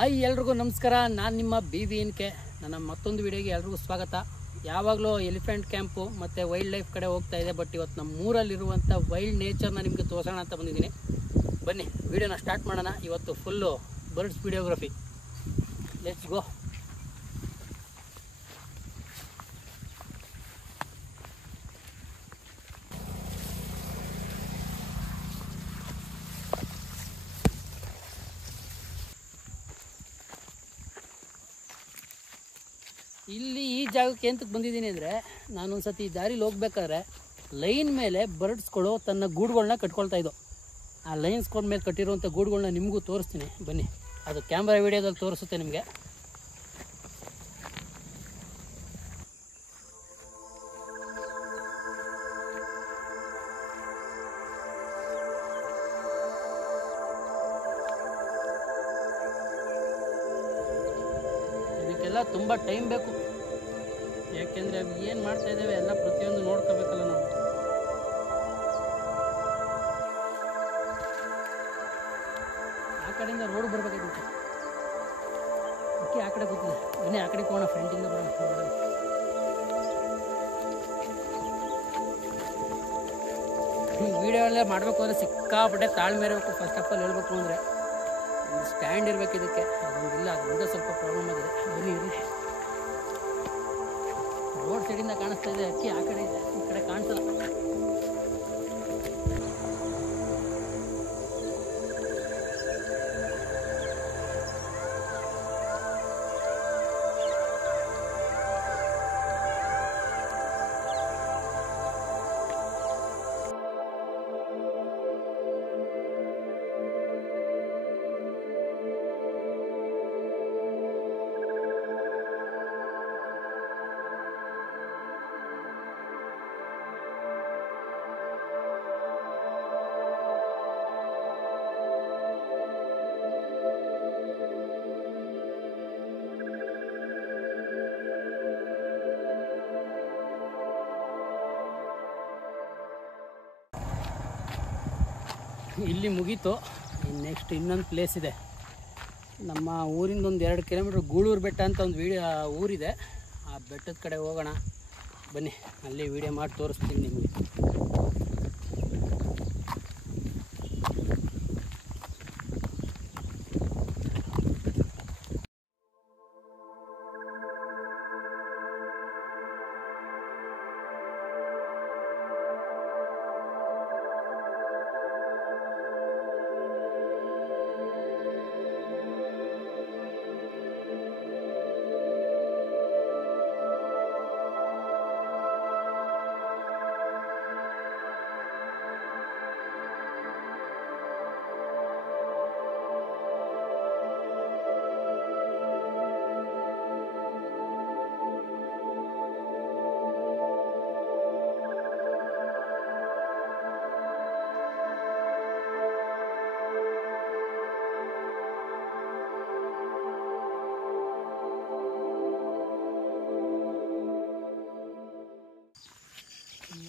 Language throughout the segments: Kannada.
ಹಾಯ್ ಎಲ್ರಿಗೂ ನಮಸ್ಕಾರ. ನಾನು ನಿಮ್ಮ BBNK. ನನ್ನ ಮತ್ತೊಂದು ವಿಡಿಯೋಗೆ ಎಲ್ರಿಗೂ ಸ್ವಾಗತ. ಯಾವಾಗಲೂ ಎಲಿಫೆಂಟ್ ಕ್ಯಾಂಪು ಮತ್ತು ವೈಲ್ಡ್ ಲೈಫ್ ಕಡೆ ಹೋಗ್ತಾ ಇದೆ. ಬಟ್ ಇವತ್ತು ನಮ್ಮ ಊರಲ್ಲಿರುವಂಥ ವೈಲ್ಡ್ ನೇಚರ್ನ ನಿಮಗೆ ತೋರಿಸೋಣ ಅಂತ ಬಂದಿದ್ದೀನಿ. ಬನ್ನಿ ವಿಡಿಯೋನ ಸ್ಟಾರ್ಟ್ ಮಾಡೋಣ. ಇವತ್ತು full birds videography. Let's go. ಇಲ್ಲಿ ಈ ಜಾಗಕ್ಕೆ ಎಂತಕ್ಕೆ ಬಂದಿದ್ದೀನಿ ಅಂದರೆ, ನಾನೊಂದು ಸತಿ ಈ ದಾರಿಲಿ ಹೋಗ್ಬೇಕಾದ್ರೆ ಲೈನ್ ಮೇಲೆ ಬರ್ಡ್ಸ್ಗಳು ತನ್ನ ಗೂಡುಗಳನ್ನ ಕಟ್ಕೊಳ್ತಾ ಇದ್ದವು. ಆ ಲೈನ್ಸ್ಗಳ ಮೇಲೆ ಕಟ್ಟಿರುವಂಥ ಗೂಡುಗಳನ್ನ ನಿಮಗೂ ತೋರಿಸ್ತೀನಿ ಬನ್ನಿ. ಅದು ಕ್ಯಾಮ್ರಾ ವಿಡಿಯೋದಲ್ಲಿ ತೋರಿಸುತ್ತೆ ನಿಮಗೆ. ಇದಕ್ಕೆಲ್ಲ ತುಂಬ ಟೈಮ್ ಬೇಕು. ಯಾಕೆಂದರೆ ಅವು ಏನು ಮಾಡ್ತಾ ಇದ್ದೇವೆ ಎಲ್ಲ ಪ್ರತಿಯೊಂದು ನೋಡ್ಕೋಬೇಕಲ್ಲ ನಾವು. ಆ ಕಡೆಯಿಂದ ರೋಡ್ ಬರ್ಬೇಕಾಗಿತ್ತು. ಓಕೆ, ಆ ಕಡೆ ಕೂತಿದೆ. ಬನ್ನಿ ಆ ಕಡೆ ಹೋಗೋಣ, ಫ್ರಂಟಿಂದ ಬರೋಣ. ವಿಡಿಯೋ ಎಲ್ಲ ಮಾಡಬೇಕು ಅಂದರೆ ಸಿಕ್ಕಾಪಟ್ಟೆ ತಾಳ್ಮೆ ಇರಬೇಕು. ಫಸ್ಟ್ ಆಫ್ ಆಲ್ ಹೇಳ್ಬೇಕು ಅಂದರೆ ಒಂದು ಸ್ಟ್ಯಾಂಡ್ ಇರಬೇಕು ಇದಕ್ಕೆ. ಅದೊಂದಿಲ್ಲ, ಅದರಿಂದ ಸ್ವಲ್ಪ ಪ್ರಾಬ್ಲಮ್ ಆಗಿದೆ. ಬನ್ನಿ ಇರಲಿ. ರೋಡ್ ಸೈಡಿಂದ ಕಾಣಿಸ್ತಾ ಇದೆ ಅಕ್ಕಿ, ಆ ಕಡೆ ಇದೆ, ಈ ಕಡೆ ಕಾಣಿಸಲ್ಲ. ಇಲ್ಲಿ ಮುಗೀತು. ನೆಕ್ಸ್ಟ್ ಇನ್ನೊಂದು ಪ್ಲೇಸ್ ಇದೆ. ನಮ್ಮ ಊರಿಂದ ಒಂದು 2 ಕಿಲೋಮೀಟ್ರ್ ಗೂಳೂರು ಬೆಟ್ಟ ಅಂತ ಒಂದು ಊರಿದೆ. ಆ ಬೆಟ್ಟದ ಕಡೆ ಹೋಗೋಣ ಬನ್ನಿ. ಅಲ್ಲಿ ವಿಡಿಯೋ ಮಾಡಿ ತೋರಿಸ್ತೀನಿ ನಿಮಗೆ.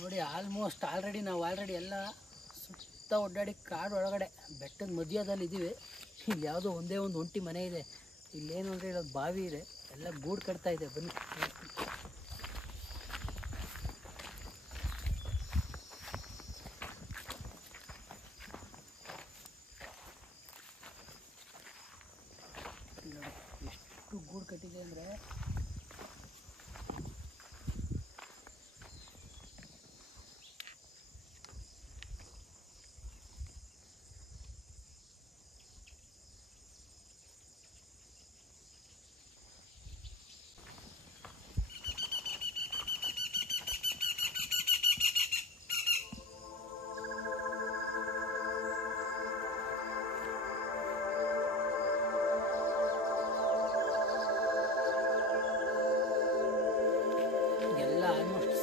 ನೋಡಿ, ನಾವು ಆಲ್ರೆಡಿ ಎಲ್ಲ ಸುತ್ತ ಒಡ್ಡಾಡಿ ಕಾಡು ಒಳಗಡೆ ಬೆಟ್ಟದ ಮಧ್ಯದಲ್ಲಿ ಇದ್ದೀವಿ. ಇಲ್ಲಿ ಯಾವುದೋ ಒಂದೇ ಒಂದು ಒಂಟಿ ಮನೆ ಇದೆ. ಇಲ್ಲೇನು ಅಂದರೆ ಇಲ್ಲೊಂದು ಬಾವಿ ಇದೆ, ಎಲ್ಲ ಗೂಡು ಕಟ್ತಾ ಇದೆ. ಬನ್ನಿ. ನೋಡಿ ಎಷ್ಟು ಗೂಡು ಕಟ್ಟಿದೆ ಅಂದರೆ,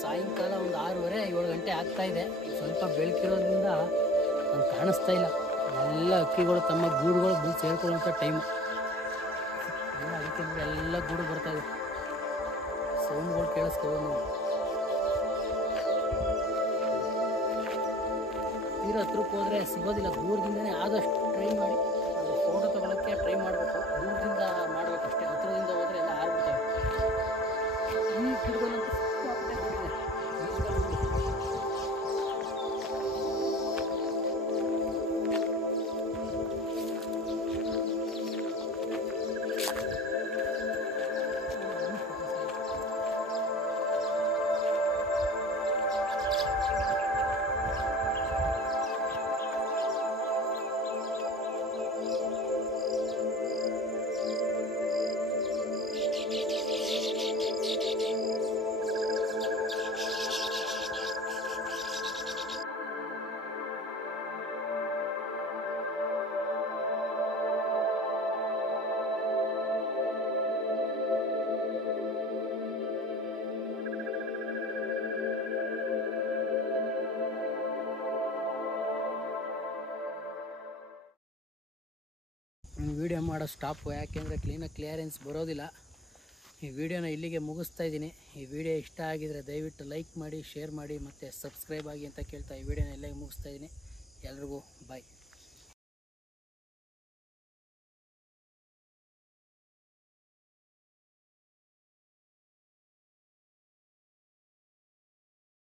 ಸಾಯಂಕಾಲ ಒಂದು 6:30-7 ಗಂಟೆ ಆಗ್ತಾ ಇದೆ. ಸ್ವಲ್ಪ ಬೆಳಕಿರೋದ್ರಿಂದ ನಂಗೆ ಕಾಣಿಸ್ತಾ ಇಲ್ಲ. ಎಲ್ಲ ಹಕ್ಕಿಗಳು ತಮ್ಮ ಗೂಡುಗಳು ಬಂದು ಸೇರ್ಕೊಳ್ಳುವಂಥ ಟೈಮು ಎಲ್ಲ. ಅದಕ್ಕೆ ಎಲ್ಲ ಗೂಡು ಬರ್ತಾ ಇದೆ. ಸೌಂಡ್ಗಳು ಕೇಳಿಸ್ಕೋಬೋದು ನೀವು. ತೀರ ಹತ್ರಕ್ಕೆ ಹೋದರೆ ಸಿಗೋದಿಲ್ಲ. ದೂರದಿಂದನೇ ಆದಷ್ಟು ಟ್ರೈ ಮಾಡಿ. ಫೋಟೋ ತೊಗೊಳಕ್ಕೆ ಟ್ರೈ ಮಾಡಬೇಕು. ದೂರದಿಂದ ಮಾಡಬೇಕಷ್ಟೇ, ಹತ್ತಿರದಿಂದ ಹೋದರೆ ಎಲ್ಲ ಆರ್ಬಿಡ್ತವೆ. ಈ ಗಿಡಗಳಂತೂ ಸಿಕ್ಕಾಪಟ್ಟೆ ದೊಡ್ಡದಿದೆ. ವಿಡಿಯೋ ಮಾಡೋ ಸ್ಟಾಪು, ಯಾಕೆಂದರೆ ಕ್ಲೀನಾಗಿ ಕ್ಲಿಯರೆನ್ಸ್ ಬರೋದಿಲ್ಲ. ಈ ವಿಡಿಯೋನ ಇಲ್ಲಿಗೆ ಮುಗಿಸ್ತಾ ಇದ್ದೀನಿ. ಈ ವಿಡಿಯೋ ಇಷ್ಟ ಆಗಿದರೆ ದಯವಿಟ್ಟು ಲೈಕ್ ಮಾಡಿ, ಶೇರ್ ಮಾಡಿ ಮತ್ತು ಸಬ್ಸ್ಕ್ರೈಬ್ ಆಗಿ ಅಂತ ಕೇಳ್ತಾ ಈ ವಿಡಿಯೋನ ಇಲ್ಲಿಗೆ ಮುಗಿಸ್ತಾ ಇದ್ದೀನಿ. ಎಲ್ರಿಗೂ ಬಾಯ್.